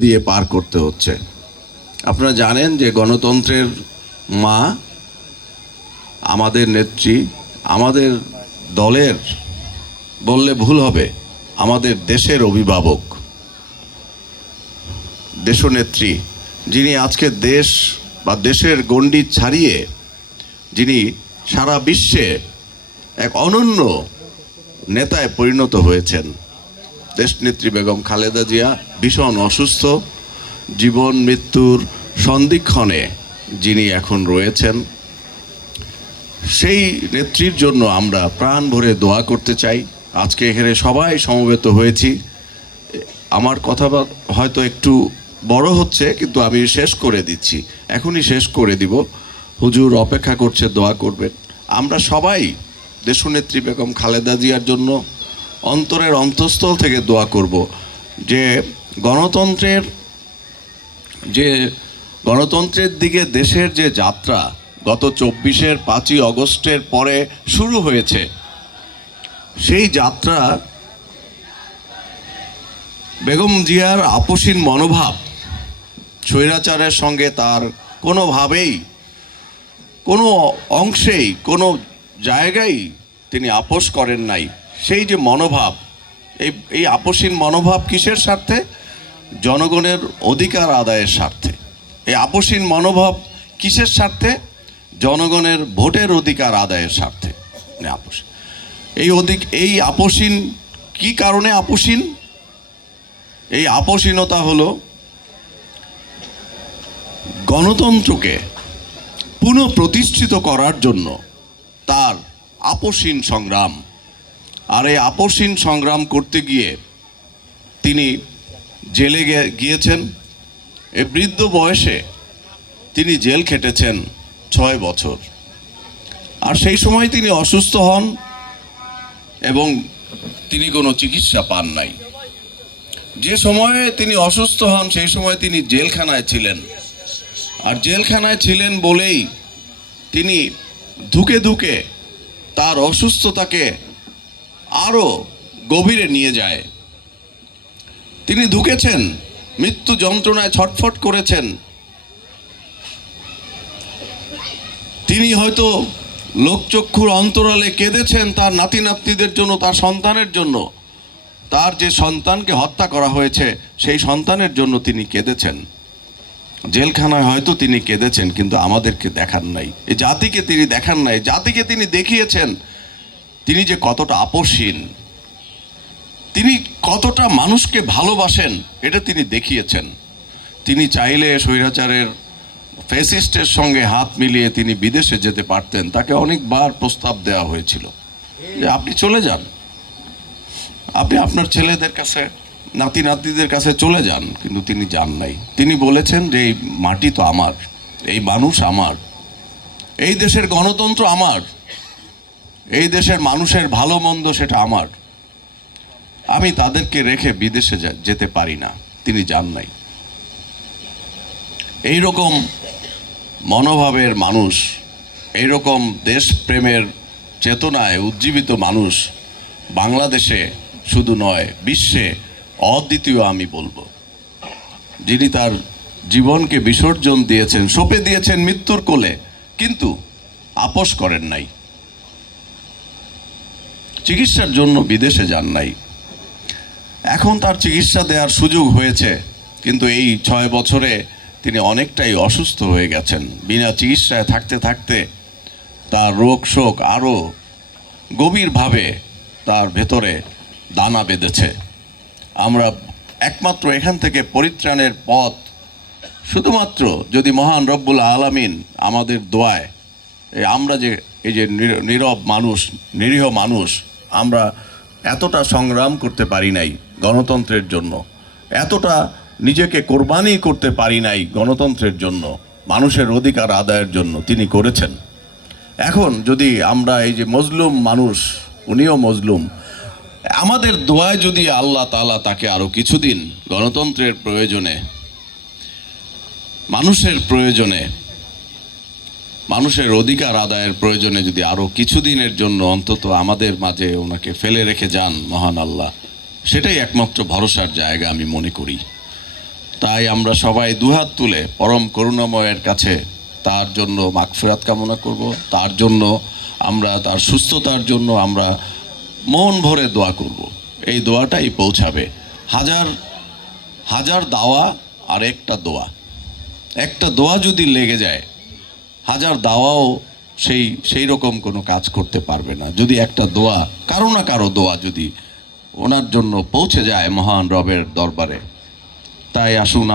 দিয়ে পার করতে হচ্ছে। আপনারা জানেন যে গণতন্ত্রের মা, আমাদের নেত্রী, আমাদের দলের বললে ভুল হবে, আমাদের দেশের অভিভাবক, দেশনেত্রী, যিনি আজকে দেশ বা দেশের গণ্ডি ছাড়িয়ে যিনি সারা বিশ্বে এক অনন্য নেতায় পরিণত হয়েছেন। দেশনেত্রী বেগম খালেদা জিয়া ভীষণ অসুস্থ, জীবন মৃত্যুর সন্ধিক্ষণে যিনি এখন রয়েছেন, সেই নেত্রীর জন্য আমরা প্রাণ ভরে দোয়া করতে চাই। আজকে এখানে সবাই সমবেত হয়েছি। আমার কথা হয়তো একটু বড় হচ্ছে, কিন্তু আমি শেষ করে দিচ্ছি। এখনই শেষ করে দিব। হুজুর অপেক্ষা করছে, দোয়া করবেন। আমরা সবাই দেশনেত্রী বেগম খালেদা জিয়ার জন্য অন্তরের অন্তঃস্থল থেকে দোয়া করব যে গণতন্ত্রের যে গণতন্ত্রের দিকে দেশের যে যাত্রা গত চব্বিশের পাঁচই অগস্টের পরে শুরু হয়েছে, সেই যাত্রা বেগম জিয়ার আপসীন মনোভাব, স্বৈরাচারের সঙ্গে তার কোনোভাবেই, কোনো অংশেই, কোনো জায়গায় তিনি আপোষ করেন নাই। সেই যে মনোভাব, এই এই আপোষহীন মনোভাব কিসের স্বার্থে? জনগণের অধিকার আদায়ের স্বার্থে। এই আপোষহীন মনোভাব কিসের স্বার্থে? জনগণের ভোটের অধিকার আদায়ের স্বার্থে। মানে আপোষ, এই অধিক, এই আপোষহীন কি কারণে আপোষহীন? এই আপোষহীনতা হলো গণতন্ত্রকে পুনঃপ্রতিষ্ঠিত করার জন্য তার আপোষহীন সংগ্রাম। আর এই আপোষহীন সংগ্রাম করতে গিয়ে তিনি জেলে গিয়েছেন। এ বৃদ্ধ বয়সে তিনি জেল খেটেছেন ছয় বছর। আর সেই সময় তিনি অসুস্থ হন এবং তিনি কোনো চিকিৎসা পান নাই। যে সময়ে তিনি অসুস্থ হন, সেই সময় তিনি জেলখানায় ছিলেন। আর জেলখানায় ছিলেন বলেই তিনি ধুকে ধুকে তার অসুস্থতাকে আরও গভীরে নিয়ে যায়। তিনি ঢুকেছেন মৃত্যু যন্ত্রণায় ছটফট করেছেন। তিনি হয়তো লোকচক্ষুর অন্তরালে কেঁদেছেন তার নাতি নাতনিদের জন্য, তার সন্তানের জন্য। তার যে সন্তানকে হত্যা করা হয়েছে, সেই সন্তানের জন্য তিনি কেঁদেছেন। জেলখানায় হয়তো তিনি কেঁদেছেন, কিন্তু আমাদেরকে দেখান নাই। এই জাতিকে তিনি দেখান নাই। জাতিকে তিনি দেখিয়েছেন। তিনি যে কতটা আপসহীন তিনি কতটা মানুষকে ভালোবাসেন, এটা তিনি দেখিয়েছেন। তিনি চাইলে স্বৈরাচারের ফেসিস্টের সঙ্গে হাত মিলিয়ে তিনি বিদেশে যেতে পারতেন, তাকে অনেকবার প্রস্তাব দেওয়া হয়েছিল। যে আপনি চলে যান। আপনি আপনার ছেলেদের কাছে নাতি নাতিদের কাছে চলে যান, কিন্তু তিনি যান নাই। তিনি বলেছেন যে, এই মাটি তো আমার, এই মানুষ আমার, এই দেশের গণতন্ত্র আমার। এই দেশের মানুষের ভালো মন্দ সেটা আমার। আমি তাদেরকে রেখে বিদেশে যেতে পারি না। তিনি যান নাই। এইরকম মনোভাবের মানুষ, এইরকম দেশপ্রেমের চেতনায় উজ্জীবিত মানুষ বাংলাদেশে শুধু নয়, বিশ্বে অদ্বিতীয় আমি বলব। যিনি তার জীবনকে বিসর্জন দিয়েছেন, সঁপে দিয়েছেন মৃত্যুর কোলে, কিন্তু আপোষ করেন নাই। চিকিৎসার জন্য বিদেশে যান নাই। এখন তার চিকিৎসা দেওয়ার সুযোগ হয়েছে, কিন্তু এই ছয় বছরে তিনি অনেকটাই অসুস্থ হয়ে গেছেন। বিনা চিকিৎসায় থাকতে থাকতে তার রোগ শোক আরও গভীরভাবে তার ভেতরে দানা বেঁধেছে। আমরা একমাত্র এখান থেকে পরিত্রাণের পথ, শুধুমাত্র যদি মহান রব্বুল আলামিন আমাদের দোয়ায় আমরা যে, এই যে নির- নীরব মানুষ, নিরীহ মানুষ আমরা এতটা সংগ্রাম করতে পারি নাই গণতন্ত্রের জন্য। এতটা নিজেকে কোরবানি করতে পারি নাই গণতন্ত্রের জন্য, মানুষের অধিকার আদায়ের জন্য তিনি করেছেন। এখন যদি আমরা এই যে মজলুম মানুষ, উনিও মজলুম, আমাদের দোয়ায় যদি আল্লাহ তালা তাকে আরও কিছুদিন গণতন্ত্রের প্রয়োজনে, মানুষের প্রয়োজনে মানুষের অধিকার আদায়ের প্রয়োজনে যদি আরও কিছুদিনের জন্য অন্তত আমাদের মাঝে ওনাকে ফেলে রেখে যান মহান আল্লাহ, সেটাই একমাত্র ভরসার জায়গা আমি মনে করি। তাই আমরা সবাই দুহাত তুলে পরম করুণাময়ের কাছে তার জন্য মাগফিরাত কামনা করব, তার জন্য আমরা, তার সুস্থতার জন্য আমরা মন ভরে দোয়া করব। এই দোয়াটাই পৌঁছাবে। হাজার হাজার দাওয়া আর একটা দোয়া। একটা দোয়া যদি লেগে যায় হাজার দাওয়াও সেই সেই রকম কোনো কাজ করতে পারবে না। যদি একটা দোয়া, কারও না কারও দোয়া যদি ওনার জন্য পৌঁছে যায় মহান রবের দরবারে, তাই আসুন